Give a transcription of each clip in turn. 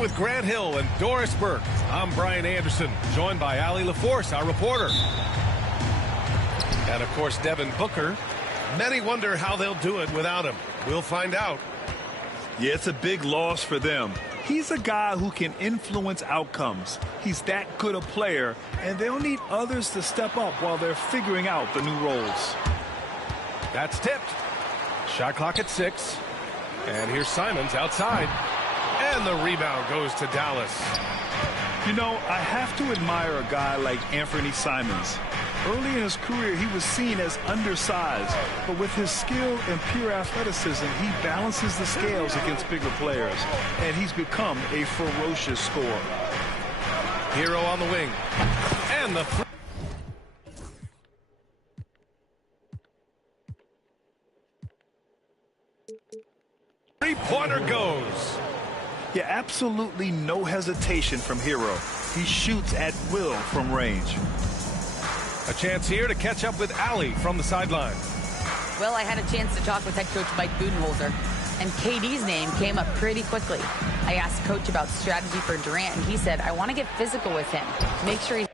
with Grant Hill and Doris Burke, I'm Brian Anderson, joined by Allie LaForce, our reporter. And, of course, Devin Booker. Many wonder how they'll do it without him. We'll find out. Yeah, it's a big loss for them. He's a guy who can influence outcomes. He's that good a player, and they'll need others to step up while they're figuring out the new roles. That's tipped. Shot clock at 6. And here's Simons outside. And the rebound goes to Dallas. You know, I have to admire a guy like Anthony Simons. Early in his career, he was seen as undersized, but with his skill and pure athleticism, he balances the scales against bigger players, and he's become a ferocious scorer. Hero on the wing. And the three-pointer goes. Yeah, absolutely no hesitation from Hero. He shoots at will from range. A chance here to catch up with Allie from the sideline. Well, I had a chance to talk with head coach Mike Budenholzer, and KD's name came up pretty quickly. I asked coach about strategy for Durant, and he said, I want to get physical with him. Make sure he's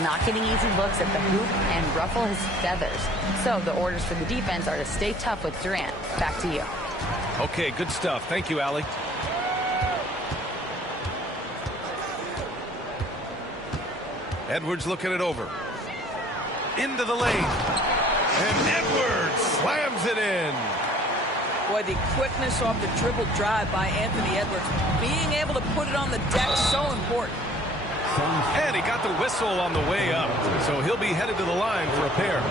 not getting easy looks at the hoop and ruffle his feathers. So the orders for the defense are to stay tough with Durant. Back to you. Okay, good stuff. Thank you, Allie. Edwards looking it over. Into the lane. And Edwards slams it in. Boy, the quickness off the dribble drive by Anthony Edwards. Being able to put it on the deck, so important. And he got the whistle on the way up, so he'll be headed to the line for a pair.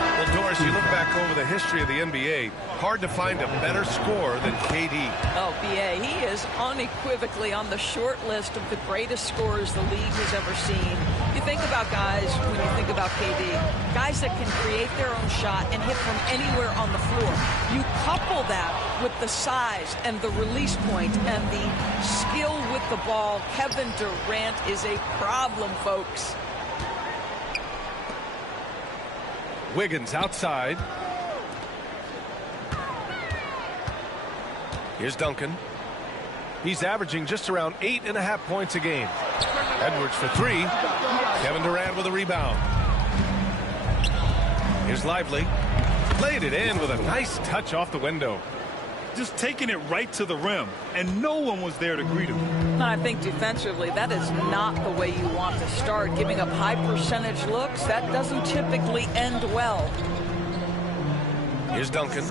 Well, Doris, you look back over the history of the NBA, hard to find a better scorer than KD. Oh, B.A., he is unequivocally on the short list of the greatest scorers the league has ever seen. You think about guys, when you think about KD, guys that can create their own shot and hit from anywhere on the floor. You couple that with the size and the release point and the skill with the ball. Kevin Durant is a problem, folks. Wiggins outside. Here's Duncan. He's averaging just around 8.5 points a game. Edwards for 3. Kevin Durant with a rebound. Here's Lively. Laid it in with a nice touch off the window. Just taking it right to the rim, and no one was there to greet him. I think defensively, that is not the way you want to start. Giving up high percentage looks, that doesn't typically end well. Here's Duncan.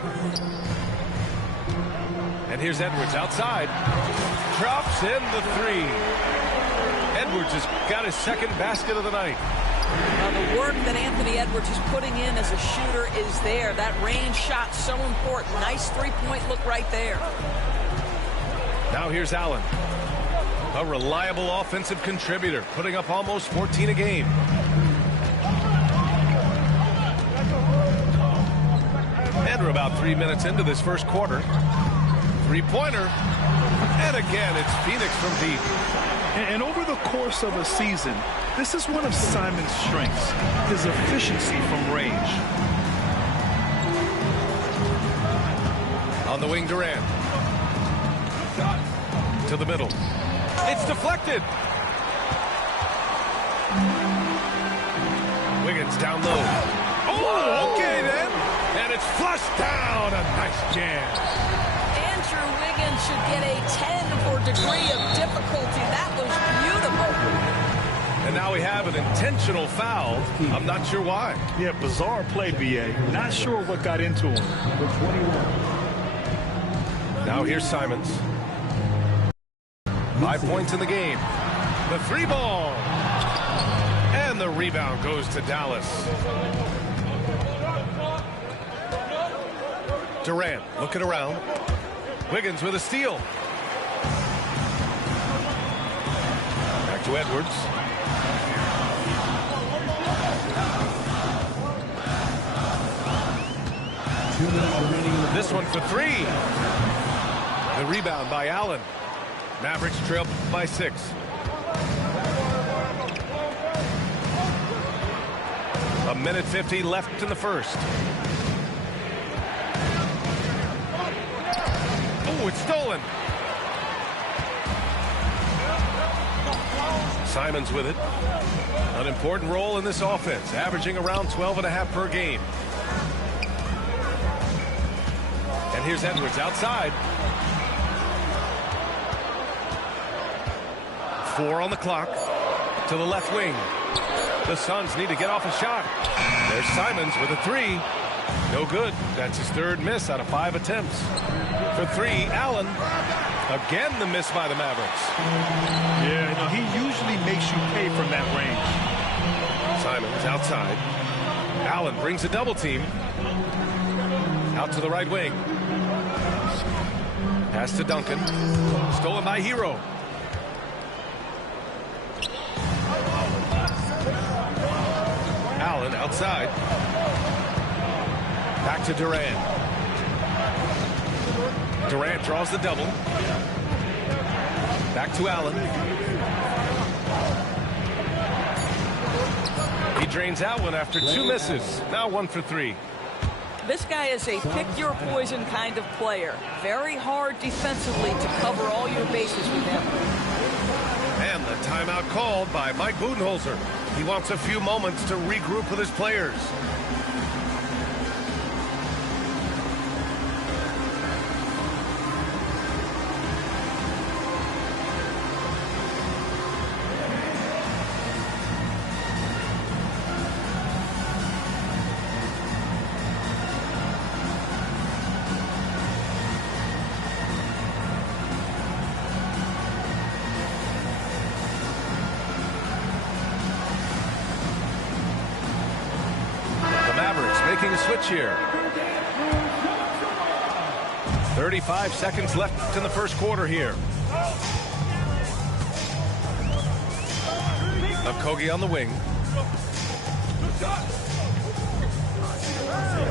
And here's Edwards outside. Drops in the 3. Edwards has got his second basket of the night. The work that Anthony Edwards is putting in as a shooter is there. That range shot so important. Nice three-point look right there. Now here's Allen. A reliable offensive contributor, putting up almost 14 a game. And we're about 3 minutes into this first quarter. Three-pointer. And again, it's Phoenix from deep. And over the course of a season, this is one of Simon's strengths, his efficiency from range. On the wing, Durant. To the middle. It's deflected. Wiggins down low. Oh, okay then. And it's flushed down. A nice jam. Andrew Wiggins should get a 10 for degree of difficulty. That was beautiful. And now we have an intentional foul. I'm not sure why. Yeah, bizarre play, B.A. Not sure what got into him. Now here's Simons. 5 points in the game. The 3-ball. And the rebound goes to Dallas. Durant looking around. Wiggins with a steal. Back to Edwards. This one for 3. The rebound by Allen. Mavericks trail by 6. A minute 50 left in the first. Oh, it's stolen. Simons with it. An important role in this offense, averaging around 12.5 per game. And here's Edwards outside. 4 on the clock. To the left wing. The Suns need to get off a shot. There's Simons with a 3. No good. That's his 3rd miss out of 5 attempts. For 3, Allen. Again, the miss by the Mavericks. Yeah, no, he usually makes you pay from that range. Simons outside. Allen brings a double team. Out to the right wing. Pass to Duncan. Stolen by Hero. Allen outside. Back to Durant. Durant draws the double. Back to Allen. He drains out one after 2 misses. Now 1 for 3. This guy is a pick-your-poison kind of player. Very hard defensively to cover all your bases with him. And the timeout called by Mike Budenholzer. He wants a few moments to regroup with his players. Making a switch here. 35 seconds left in the first quarter here. Okogie on the wing.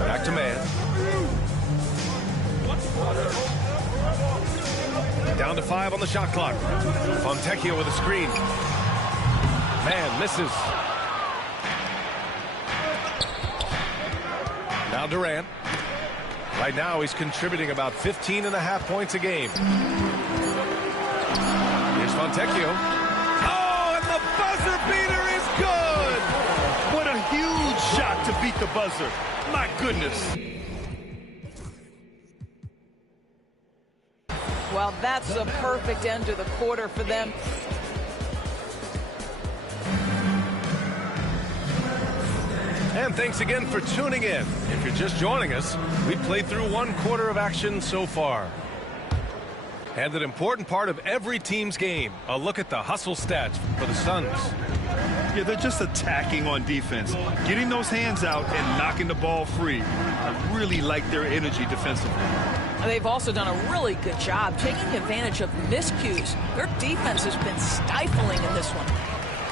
Back to man. Down to 5 on the shot clock. Fontecchio with a screen. Man misses. Now Durant. Right now he's contributing about 15.5 points a game. Here's Fontecchio. Oh, and the buzzer beater is good! What a huge shot to beat the buzzer. My goodness. Well, that's a perfect end to the quarter for them. And thanks again for tuning in. If you're just joining us, we've played through 1 quarter of action so far. And an important part of every team's game, a look at the hustle stats for the Suns. Yeah, they're just attacking on defense, getting those hands out and knocking the ball free. I really like their energy defensively. They've also done a really good job taking advantage of miscues. Their defense has been stifling in this one.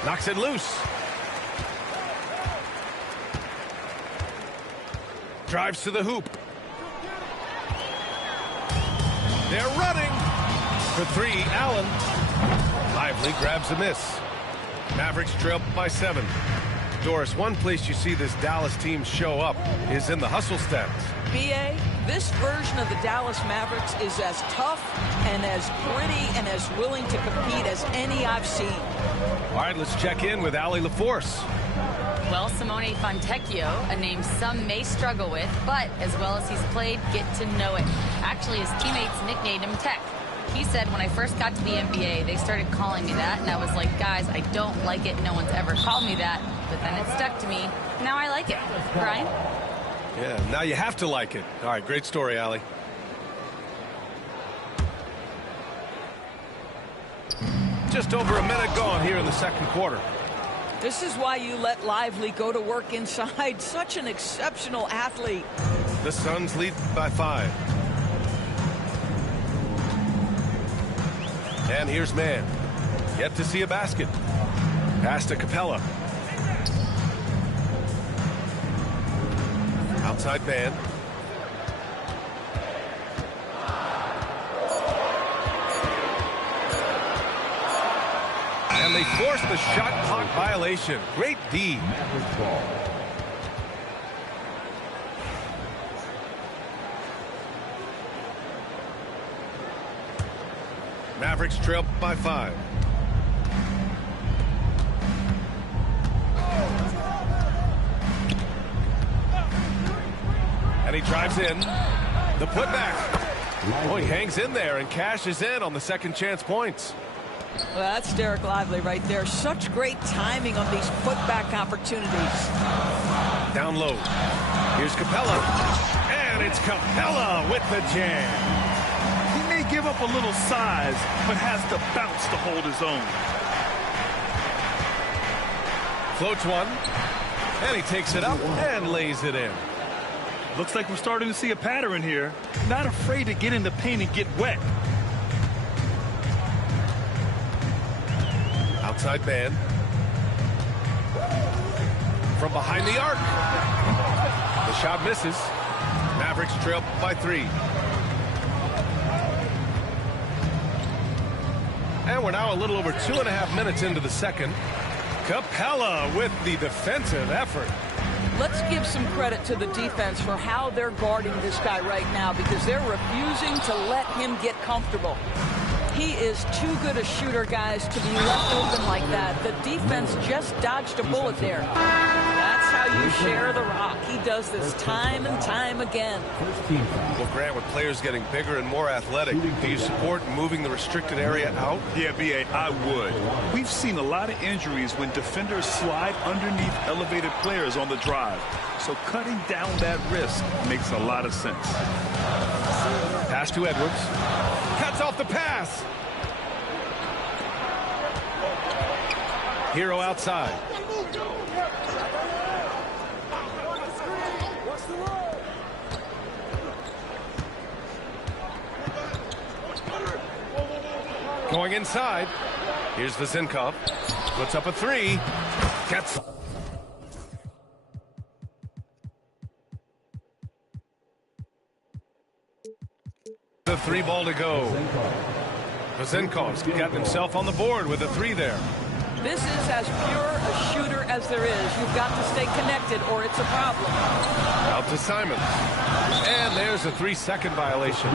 Knocks it loose. Drives to the hoop. They're running. For 3, Allen. Lively grabs a miss. Mavericks trail by 7. Doris, one place you see this Dallas team show up is in the hustle stats. B.A., this version of the Dallas Mavericks is as tough and as gritty and as willing to compete as any I've seen. All right, let's check in with Allie LaForce. Well, Simone Fontecchio, a name some may struggle with, but as well as he's played, get to know it. Actually, his teammates nicknamed him Tech. He said, when I first got to the NBA, they started calling me that, and I was like, guys, I don't like it. No one's ever called me that. But then it stuck to me. Now I like it. Brian? Yeah, now you have to like it. All right, great story, Allie. Just over a minute gone here in the second quarter. This is why you let Lively go to work inside. Such an exceptional athlete. The Suns lead by 5. And here's Man. Yet to see a basket. Pass to Capella. Outside Man. And they force the shot clock violation. Great D. Mavericks trail by 5. And he drives in. The putback. Oh, he hangs in there and cashes in on the second chance points. Well, that's Dereck Lively right there. Such great timing on these putback opportunities. Down low. Here's Capella. And it's Capella with the jam. He may give up a little size, but has the bounce to hold his own. Floats one. And he takes it up and lays it in. Looks like we're starting to see a pattern here. Not afraid to get in the paint and get wet. Outside man. From behind the arc. The shot misses. Mavericks trail by 3. And we're now a little over 2.5 minutes into the second. Capella with the defensive effort. Let's give some credit to the defense for how they're guarding this guy right now, because they're refusing to let him get comfortable. He is too good a shooter, guys, to be left open like that. The defense just dodged a bullet there. That's how you share the rock. He does this time and time again. Well, Grant, with players getting bigger and more athletic, do you support moving the restricted area out? Yeah, B.A., I would. We've seen a lot of injuries when defenders slide underneath elevated players on the drive. So cutting down that risk makes a lot of sense. Pass to Edwards. Cuts off the pass. Hero outside. Going inside. Here's Vezenkov. Puts up a 3. Gets. The 3 ball to go. Vezenkov's got himself on the board with a 3 there. This is as pure a shooter as there is. You've got to stay connected or it's a problem. Out to Simons. And there's a 3-second violation.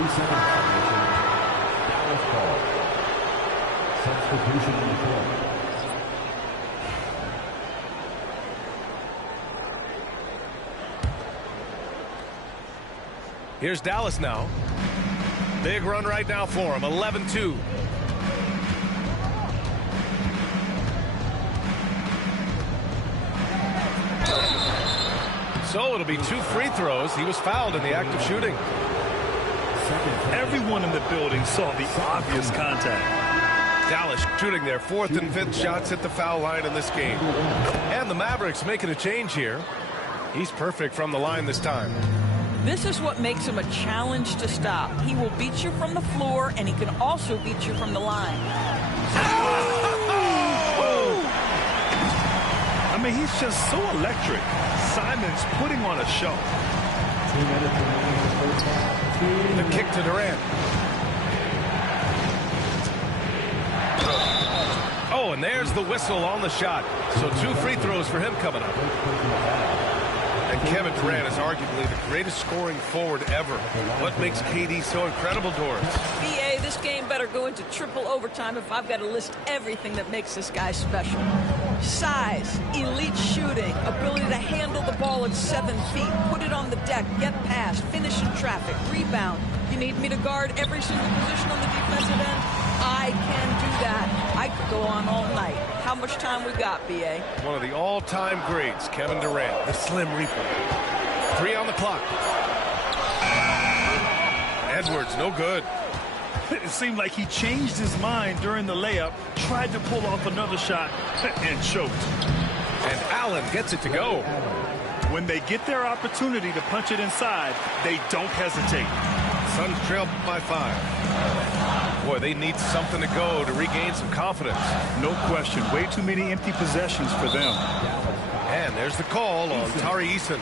Substitution on the floor. Here's Dallas now. Big run right now for him. 11-2. So it'll be 2 free throws. He was fouled in the act of shooting. Everyone in the building saw the obvious contact. Dallas shooting their 4th and 5th shots at the foul line in this game. And the Mavericks making a change here. He's perfect from the line this time. This is what makes him a challenge to stop. He will beat you from the floor, and he can also beat you from the line. I mean, he's just so electric. Simons putting on a show. 2 minutes remaining in the first half. The kick to Durant. Oh, and there's the whistle on the shot. So 2 free throws for him coming up. And Kevin Durant is arguably the greatest scoring forward ever. What makes KD so incredible, Doris? BA, this game better go into triple overtime if I've got to list everything that makes this guy special. Size, elite shooting, ability to handle the ball at 7 feet, put it on the deck, get past, finish in traffic, rebound. You need me to guard every single position on the defensive end? I can do that. I could go on all night. How much time we got, BA? One of the all-time greats, Kevin Durant, the Slim Reaper. 3 on the clock. Edwards, no good. It seemed like he changed his mind during the layup, tried to pull off another shot, and choked. And Allen gets it to go. When they get their opportunity to punch it inside, they don't hesitate. Suns trail by 5. Boy, they need something to go to regain some confidence. No question. Way too many empty possessions for them. And there's the call on Tari Eason.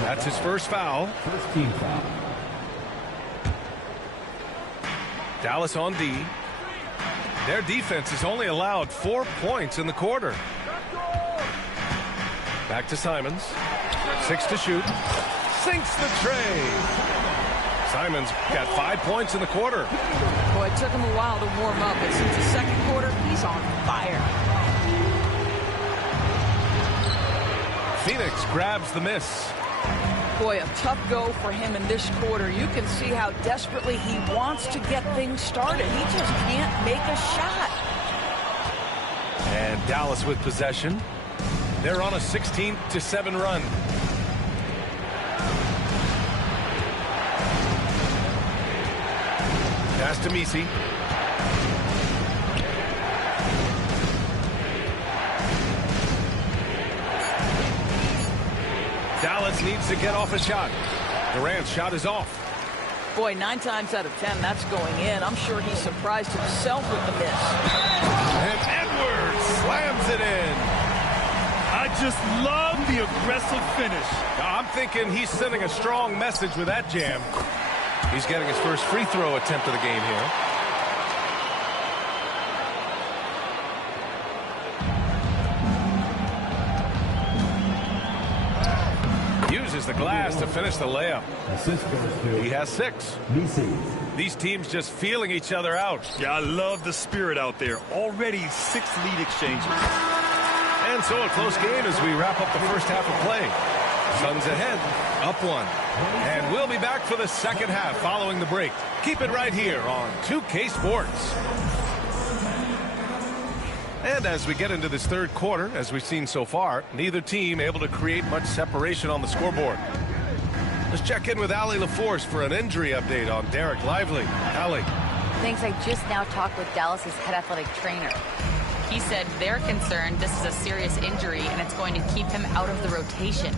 That's his first foul. First team foul. Dallas on D. Their defense has only allowed 4 points in the quarter. Back to Simons. 6 to shoot. Sinks the tray. Simons got 5 points in the quarter. Boy, it took him a while to warm up, but since the second quarter, he's on fire. Phoenix grabs the miss. Boy, a tough go for him in this quarter. You can see how desperately he wants to get things started. He just can't make a shot. And Dallas with possession. They're on a 16-7 run. Pass to Messi. Dallas needs to get off a shot. Durant's shot is off. Boy, 9 times out of 10, that's going in. I'm sure he surprised himself with the miss. And Edwards slams it in. I just love the aggressive finish. Now, I'm thinking he's sending a strong message with that jam. He's getting his first free throw attempt of the game here. Uses the glass to finish the layup. He has 6. These teams just feeling each other out. Yeah, I love the spirit out there. Already 6 lead exchanges. And so a close game as we wrap up the first half of play. Suns ahead, up 1. And we'll be back for the second half following the break. Keep it right here on 2K Sports. And as we get into this third quarter, as we've seen so far, neither team able to create much separation on the scoreboard. Let's check in with Allie LaForce for an injury update on Derek Lively. Allie. Thanks. I just now talked with Dallas's head athletic trainer. He said they're concerned this is a serious injury and it's going to keep him out of the rotation.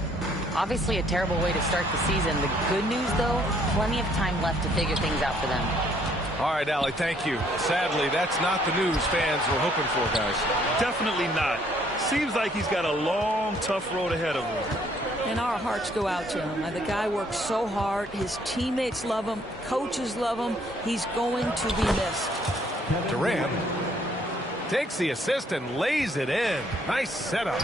Obviously a terrible way to start the season. The good news, though, plenty of time left to figure things out for them. All right, Allie, thank you. Sadly, that's not the news fans were hoping for, guys. Definitely not. Seems like he's got a long, tough road ahead of him. And our hearts go out to him. The guy works so hard. His teammates love him. Coaches love him. He's going to be missed. Durant takes the assist and lays it in. Nice setup.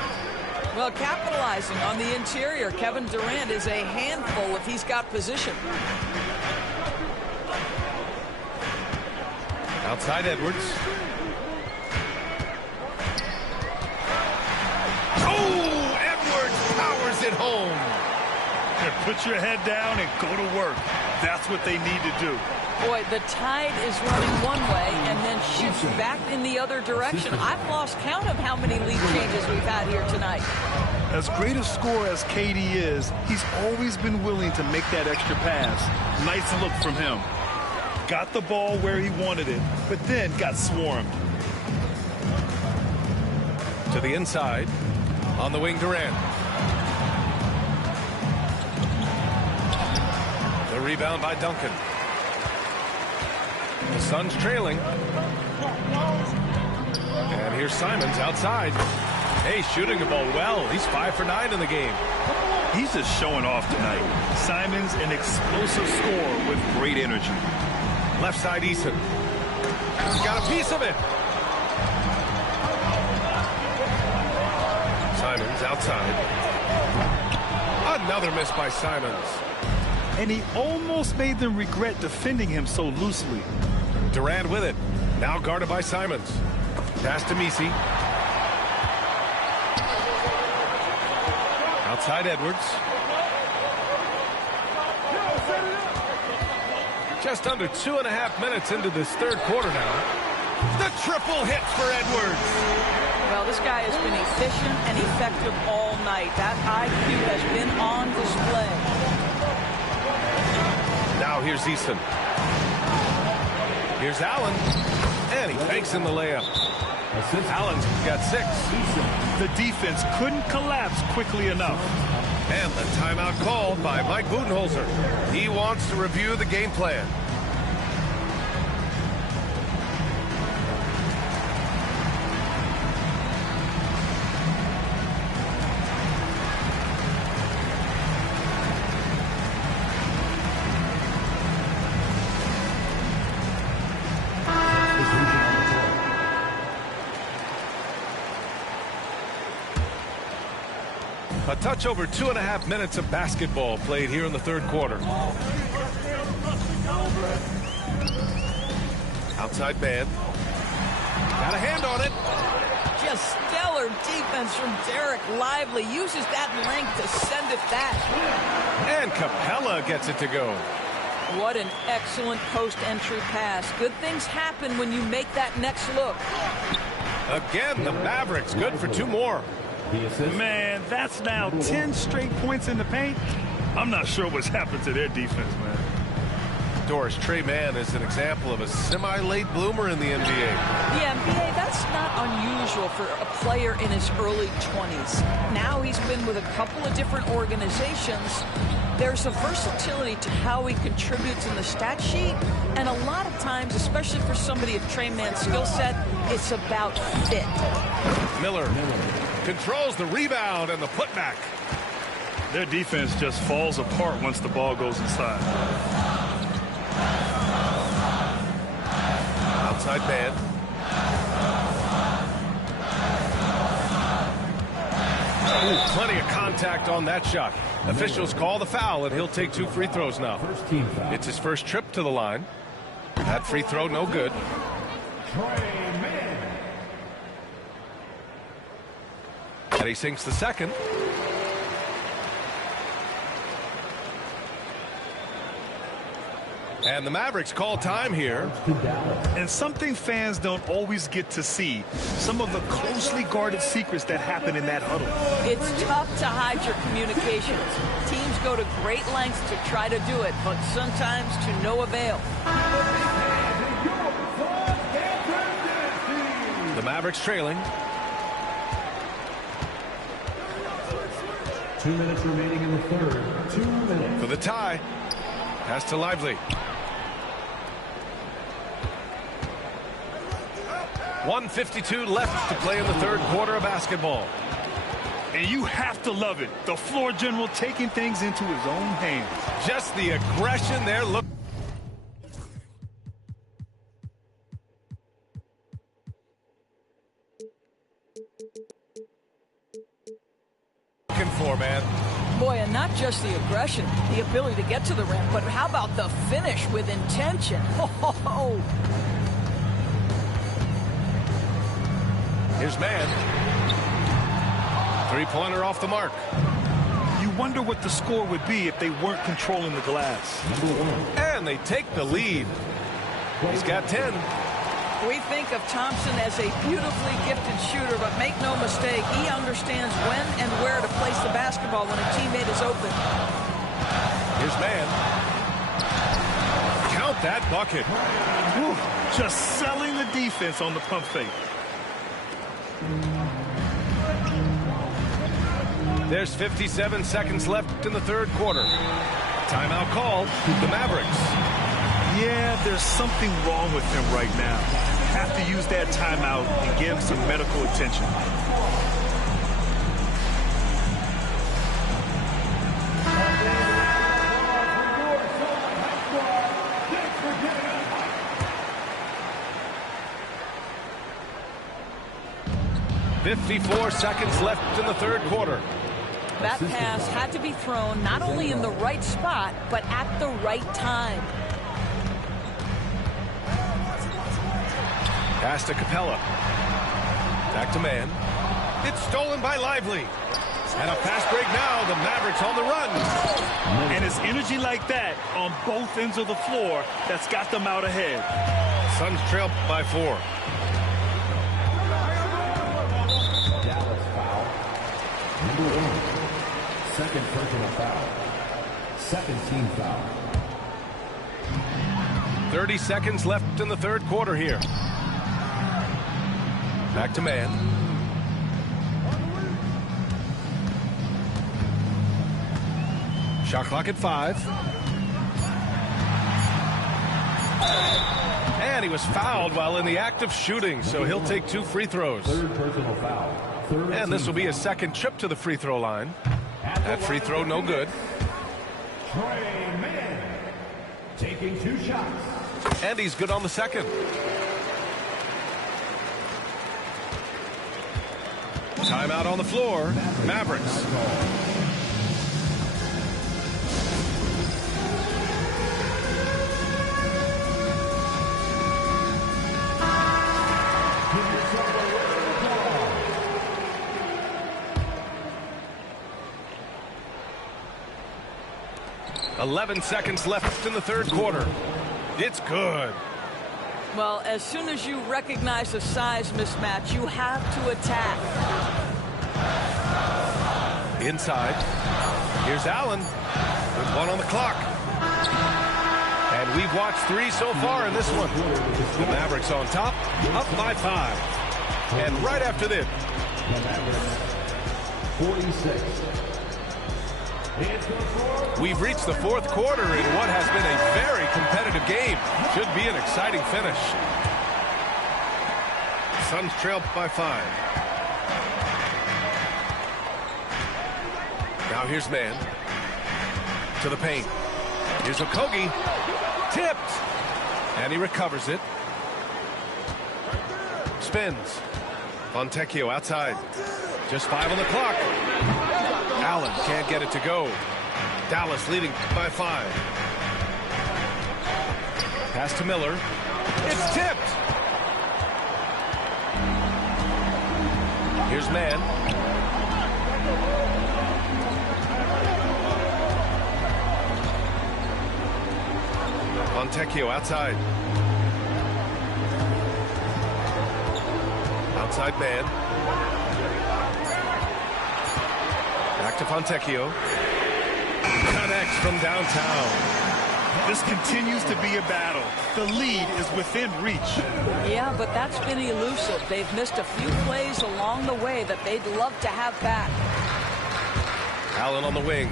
Well, capitalizing on the interior, Kevin Durant is a handful if he's got position. Outside Edwards. Oh, Edwards powers it home. Put your head down and go to work. That's what they need to do. Boy, the tide is running one way and then shifts back in the other direction. I've lost count of how many lead changes we've had here tonight. As great a scorer as KD is, he's always been willing to make that extra pass. Nice look from him. Got the ball where he wanted it, but then got swarmed. To the inside. On the wing, Durant. The rebound by Duncan. The Suns trailing. And here's Simons outside. Hey, shooting the ball well. He's 5 for 9 in the game. He's just showing off tonight. Simons, an explosive scorer with great energy. Left side, Eason. He's got a piece of it. Simons outside. Another miss by Simons. And he almost made them regret defending him so loosely. Durant with it. Now guarded by Simons. Pass to Messi. Outside Edwards. Just under 2.5 minutes into this third quarter now. The triple hit for Edwards. Well, this guy has been efficient and effective all night. That IQ has been on display. Now here's Easton. Here's Allen. And he fakes in the layup. Allen's got 6. The defense couldn't collapse quickly enough. And the timeout called by Mike Budenholzer. He wants to review the game plan. A touch over 2.5 minutes of basketball played here in the third quarter. Outside man. Got a hand on it. Just stellar defense from Derek Lively. Uses that length to send it back. And Capella gets it to go. What an excellent post-entry pass. Good things happen when you make that next look. Again, the Mavericks good for 2 more. Man, that's now 10 straight points in the paint. I'm not sure what's happened to their defense, man. Doris, Tre Mann is an example of a semi-late bloomer in the NBA. The NBA, that's not unusual for a player in his early 20s. Now he's been with a couple of different organizations. There's a versatility to how he contributes in the stat sheet. And a lot of times, especially for somebody of Tre Mann's skill set, it's about fit. Miller controls the rebound and the putback. Their defense just falls apart once the ball goes inside. Outside man. Ooh, plenty of contact on that shot. Officials call the foul, and he'll take 2 free throws now. It's his first trip to the line. That free throw, no good. And he sinks the second. And the Mavericks call time here. And something fans don't always get to see, some of the closely guarded secrets that happen in that huddle. It's tough to hide your communications. Teams go to great lengths to try to do it, but sometimes to no avail. The Mavericks trailing. 2 minutes remaining in the third. 2 minutes. For the tie. Pass to Lively. 1:52 left to play in the third quarter of basketball. And you have to love it. The floor general taking things into his own hands. Just the aggression there. Looking for, man. Boy, and not just the aggression, the ability to get to the rim, but how about the finish with intention? Oh. Here's man. 3-pointer off the mark. You wonder what the score would be if they weren't controlling the glass. And they take the lead. He's got 10. We think of Thompson as a beautifully gifted shooter, but make no mistake, he understands when and where to place the basketball when a teammate is open. Here's man. Count that bucket. Whew, just selling the defense on the pump fake. There's 57 seconds left in the third quarter. Timeout called. The Mavericks. Yeah, there's something wrong with him right now. Have to use that timeout and give him some medical attention. .54 seconds left in the third quarter. That pass had to be thrown not only in the right spot, but at the right time. Pass to Capella. Back to man. It's stolen by Lively. And a fast break now. The Mavericks on the run. And it's energy like that on both ends of the floor that's got them out ahead. Suns trail by 4. Dallas foul. Number 1. Second personal foul. Second team foul. 30 seconds left in the third quarter here. Back to man. Shot clock at 5. And he was fouled while in the act of shooting, so he'll take 2 free throws. Third personal foul. And this will be his second trip to the free throw line. That free throw no good. Tre Mann taking 2 shots. And he's good on the second. Timeout on the floor. Mavericks. 11 seconds left in the third quarter. It's good. Well, as soon as you recognize a size mismatch, you have to attack. Inside. Here's Allen with 1 on the clock. And we've watched 3 so far in this one. The Mavericks on top, up by 5. And right after this, 46. we've reached the fourth quarter in what has been a very competitive game. Should be an exciting finish. Suns trail by 5. Now here's Man. To the paint. Here's Okogie. Tipped. And he recovers it. Spins. Fontecchio outside. Just 5 on the clock. Allen can't get it to go. Dallas leading by 5. Pass to Miller. It's tipped. Here's Man. Fontecchio outside. Outside Man. Back to Fontecchio. Connects from downtown. This continues to be a battle. The lead is within reach. Yeah, but that's been elusive. They've missed a few plays along the way that they'd love to have back. Allen on the wing.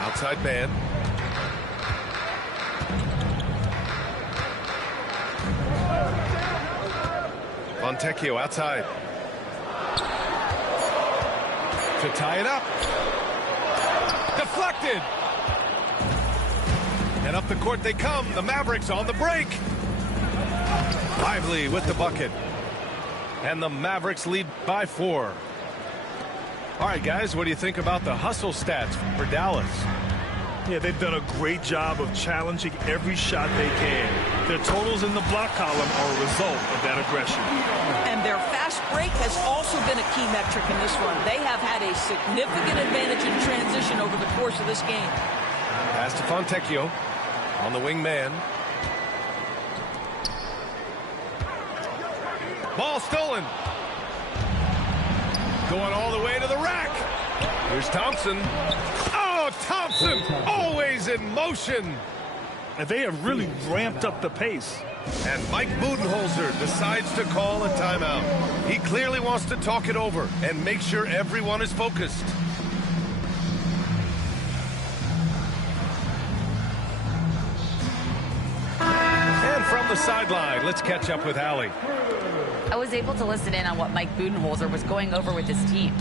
Outside Man. Fontecchio outside. To tie it up. Deflected. And up the court they come. The Mavericks on the break. Lively with the bucket. And the Mavericks lead by 4. All right, guys, what do you think about the hustle stats for Dallas? Yeah, they've done a great job of challenging every shot they can. Their totals in the block column are a result of that aggression. And their fast break has also been a key metric in this one. They have had a significant advantage in transition over the course of this game. Pass to Fontecchio on the wing man. Ball stolen. Going all the way to the rack. Here's Thompson. Oh, Thompson always in motion. And they have really ramped up the pace. And Mike Budenholzer decides to call a timeout. He clearly wants to talk it over and make sure everyone is focused. And from the sideline, let's catch up with Allie. I was able to listen in on what Mike Budenholzer was going over with his team.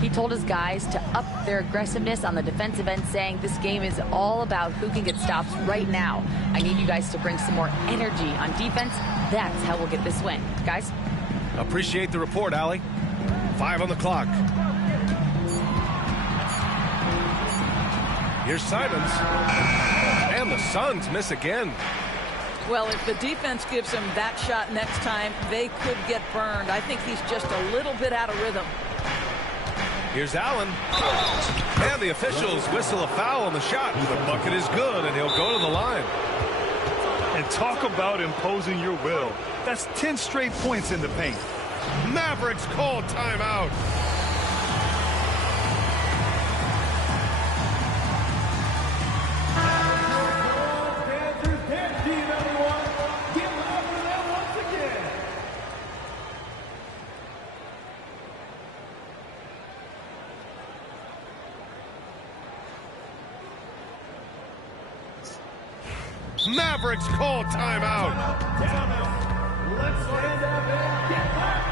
He told his guys to up their aggressiveness on the defensive end, saying this game is all about who can get stops right now. I need you guys to bring some more energy on defense. That's how we'll get this win. Guys? Appreciate the report, Allie. 5 on the clock. Here's Simons. And the Suns miss again. Well, if the defense gives him that shot next time, they could get burned. I think he's just a little bit out of rhythm. Here's Allen. And the officials whistle a foul on the shot. The bucket is good, and he'll go to the line. And talk about imposing your will. That's 10 straight points in the paint. Mavericks call timeout. Mavericks call timeout. Let's stand up and get back.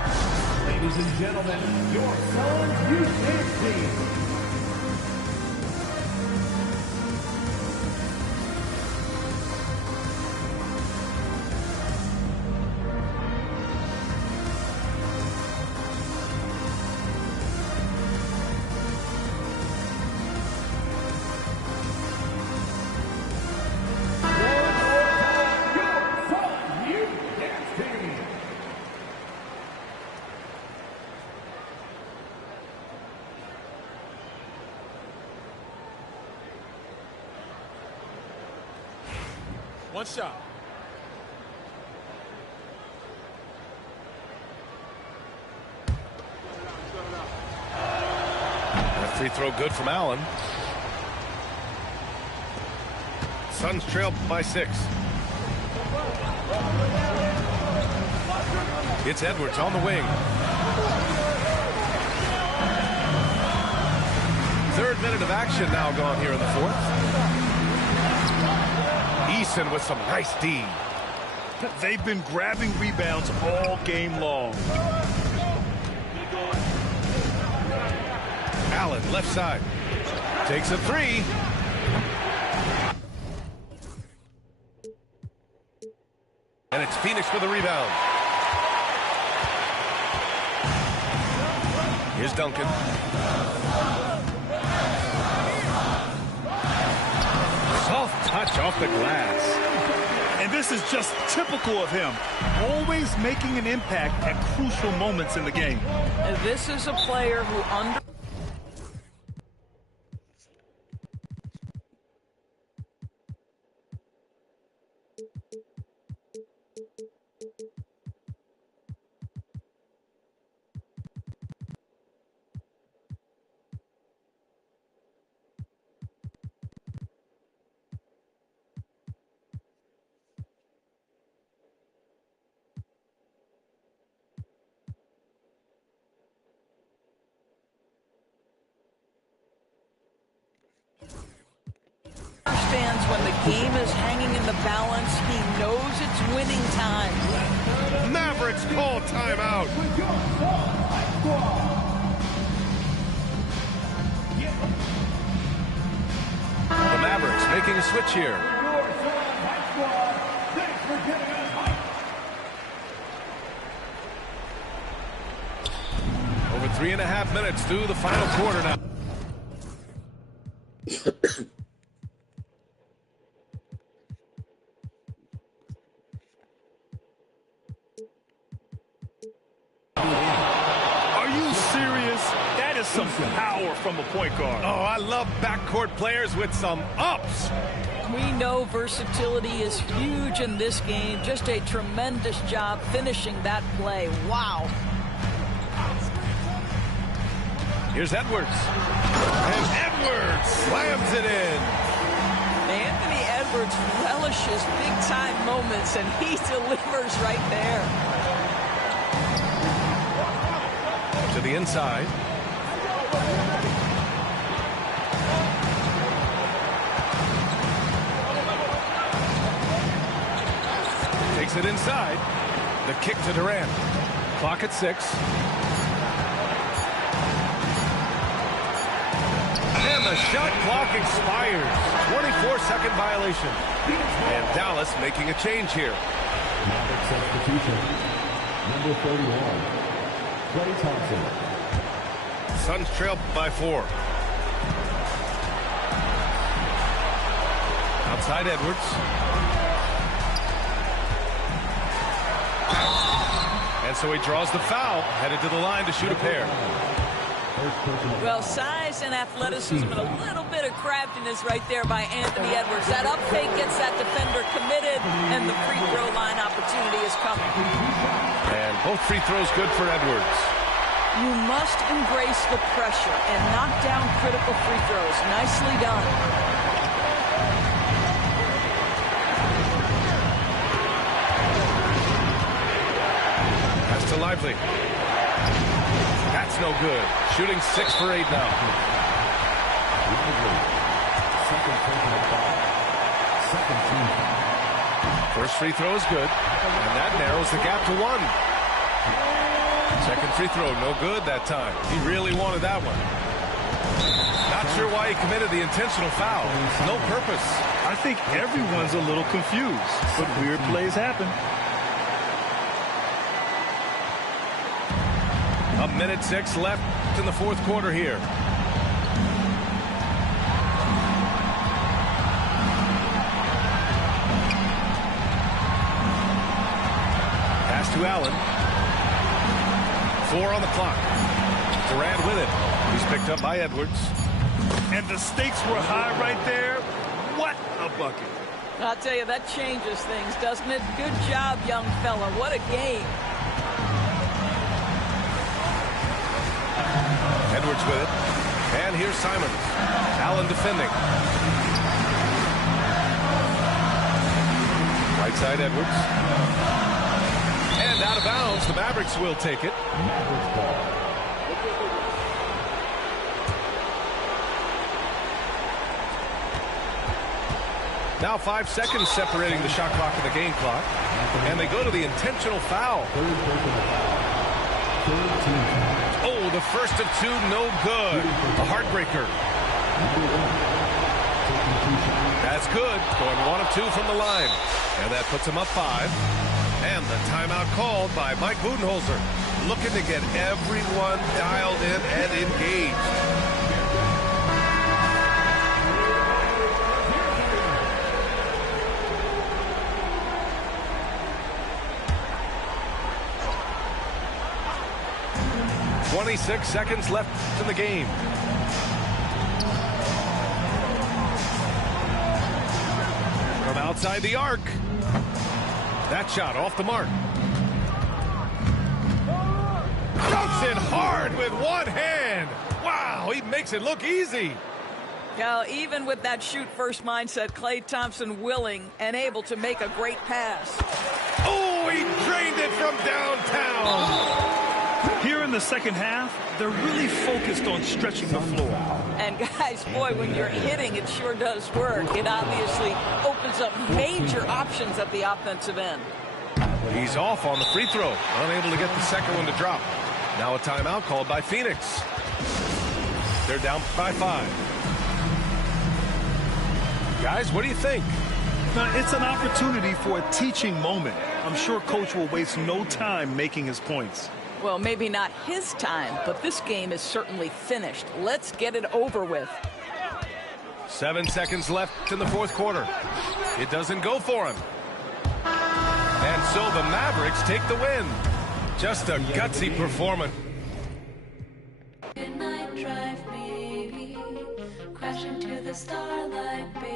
Ladies and gentlemen, your Suns U16. One shot. That free throw good from Allen. Suns trail by 6. It's Edwards on the wing. Third minute of action now gone here in the fourth. Eason with some nice D. They've been grabbing rebounds all game long. Allen left side. Takes a 3. And it's Phoenix for the rebound. Here's Duncan. Soft touch off the glass. And this is just typical of him. Always making an impact at crucial moments in the game. And this is a player who understands when the game is hanging in the balance. He knows it's winning time. Mavericks call timeout. The Mavericks making a switch here. Over 3.5 minutes through the final quarter now. Are you serious? That is some power from a point guard. Oh, I love backcourt players with some ups. We know versatility is huge in this game. Just a tremendous job finishing that play. Wow. Here's Edwards. And Edwards slams it in. Anthony Edwards relishes big-time moments, and he delivers right there. To the inside. Takes it inside. The kick to Durant. Clock at 6. And the shot clock expires. 24-second violation. And Dallas making a change here. Maverick substitution. Number 31. Klay Thompson. Suns trail by 4. Outside Edwards. And so he draws the foul, headed to the line to shoot a pair. Well, size and athleticism and a little bit of craftiness right there by Anthony Edwards. That up fake gets that defender committed, and the free throw line opportunity is coming. And both free throws good for Edwards. You must embrace the pressure and knock down critical free throws. Nicely done. Pass to Lively. That's no good. Shooting 6 for 8 now. First free throw is good, and that narrows the gap to 1. Second free throw, no good that time. He really wanted that one. Not sure why he committed the intentional foul. No purpose. I think everyone's a little confused, but weird plays happen. A minute 6 left in the fourth quarter here. Pass to Allen. 4 on the clock. Durant with it. He's picked up by Edwards. And the stakes were high right there. What a bucket. I'll tell you, that changes things, doesn't it? Good job, young fella. What a game. Edwards with it. And here's Simons. Allen defending. Right side Edwards. And out of bounds. The Mavericks will take it. Mavericks ball. Now 5 seconds separating the shot clock and the game clock. And they go to the intentional foul. Oh, the first of two, no good. A heartbreaker. That's good. Going 1 of 2 from the line. And that puts him up 5. And the timeout called by Mike Budenholzer. Looking to get everyone dialed in and engaged. .26 seconds left in the game. From outside the arc. That shot off the mark. Dunks it hard with one hand. Wow, he makes it look easy. Now, even with that shoot-first mindset, Klay Thompson willing and able to make a great pass. Oh, he drained it from downtown. Here in the second half, they're really focused on stretching the floor. And guys, boy, when you're hitting, it sure does work. It obviously opens up major options at the offensive end. He's off on the free throw. Unable to get the second one to drop. Now a timeout called by Phoenix. They're down by 5. Guys, what do you think? Now, it's an opportunity for a teaching moment. I'm sure Coach will waste no time making his points. Well, maybe not his time, but this game is certainly finished. Let's get it over with. 7 seconds left in the fourth quarter. It doesn't go for him. And so the Mavericks take the win. Just a gutsy performance. Good night drive, baby. Crash into the starlight, baby.